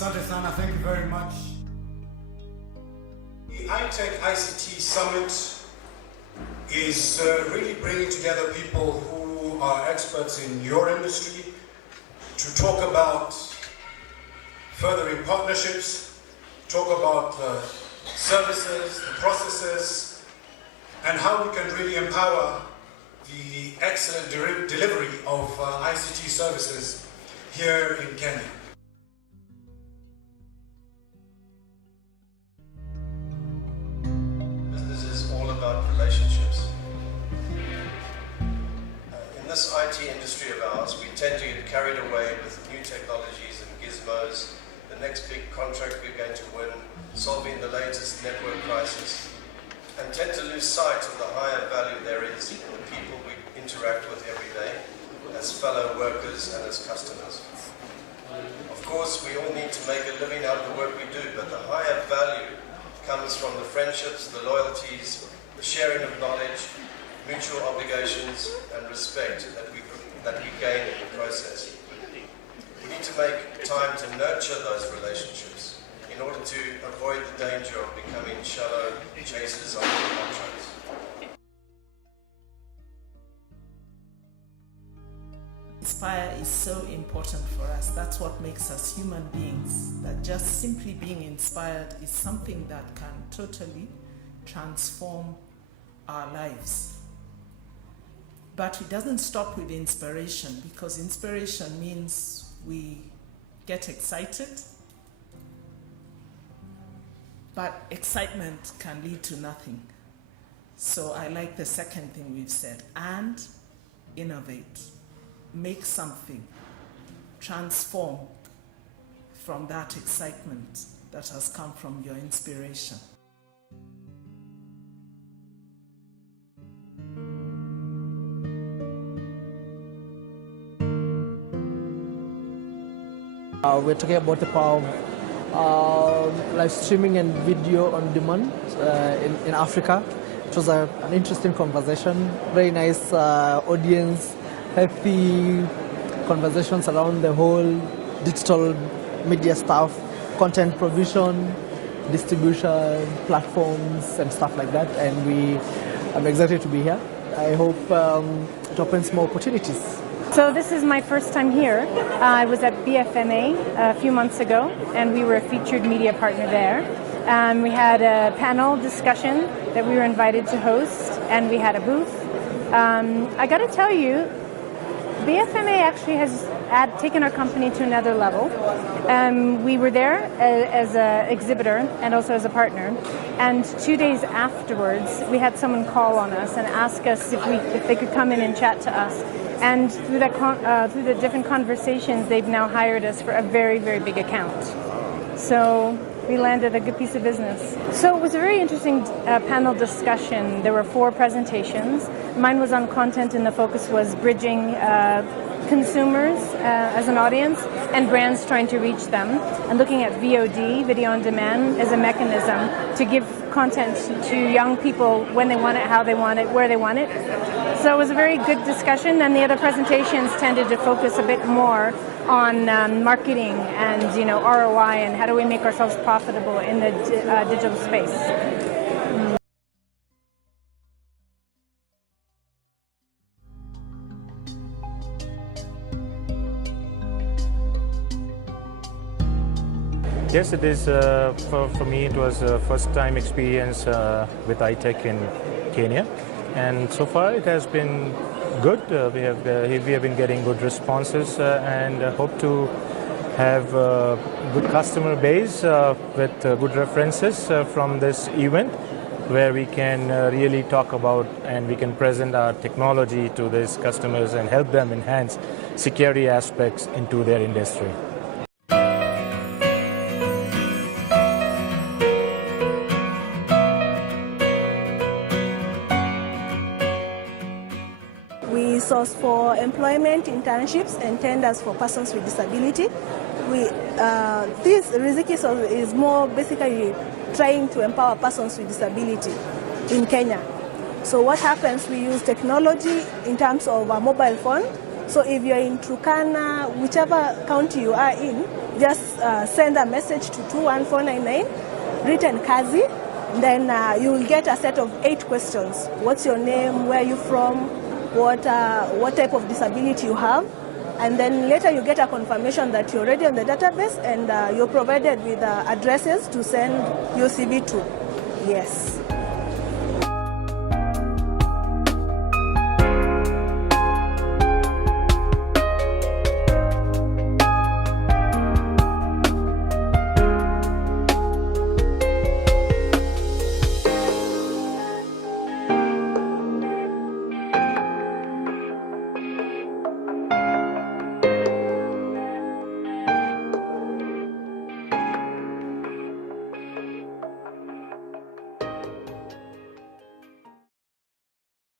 Asante sana, thank you very much. The Aitec ICT Summit is really bringing together people who are experts in your industry to talk about furthering partnerships, talk about services, the processes, and how we can really empower the excellent delivery of ICT services here in Kenya. Business is all about relationships. In this IT industry of ours, we tend to get carried away with new technologies and gizmos, the next big contract we're going to win, solving the latest network crisis, and tend to lose sight of the higher value there is in the people we interact with every day as fellow workers and as customers. Of course, we all need to make a living out of the work we do, but the higher value comes from the friendships, the loyalties, the sharing of knowledge, mutual obligations and respect that we gain in the process. We need to make time to nurture those relationships in order to avoid the danger of becoming shallow chasers of contracts. Inspire is so important for us. That's what makes us human beings. That just simply being inspired is something that can totally transform our lives. But it doesn't stop with inspiration, because inspiration means we get excited, but excitement can lead to nothing. So I like the second thing we've said, and innovate. Make something, transform from that excitement that has come from your inspiration. We're talking about the power of live streaming and video on demand in Africa. It was an interesting conversation, very nice audience, healthy conversations around the whole digital media stuff, content provision, distribution, platforms and stuff like that. And I'm excited to be here. I hope it opens more opportunities. So this is my first time here. I was at BFMA a few months ago, and we were a featured media partner there. We had a panel discussion that we were invited to host, and we had a booth. I got to tell you, BFMA actually has taken our company to another level. We were there as an exhibitor and also as a partner, and 2 days afterwards we had someone call on us and ask us if they could come in and chat to us. And through the different conversations, they've now hired us for a very, very big account. So we landed a good piece of business. So it was a very interesting panel discussion. There were 4 presentations. Mine was on content, and the focus was bridging consumers as an audience and brands trying to reach them, and looking at VOD, video on demand, as a mechanism to give content to young people when they want it, how they want it, where they want it. So it was a very good discussion, and the other presentations tended to focus a bit more on marketing and ROI and how do we make ourselves profitable in the digital space. Yes, it is. For me, it was a first-time experience with Aitec in Kenya, and so far it has been good. We have been getting good responses, and hope to have a good customer base with good references from this event, where we can really talk about and we can present our technology to these customers and help them enhance security aspects into their industry. We source for employment, internships, and tenders for persons with disability. This Riziki is more basically trying to empower persons with disability in Kenya. So what happens, we use technology in terms of a mobile phone. So if you're in Turkana, whichever county you are in, just send a message to 21499, written Kazi. Then you will get a set of 8 questions. What's your name? Where are you from? What type of disability you have? And then later you get a confirmation that you're already on the database, and you're provided with addresses to send your CV to. Yes.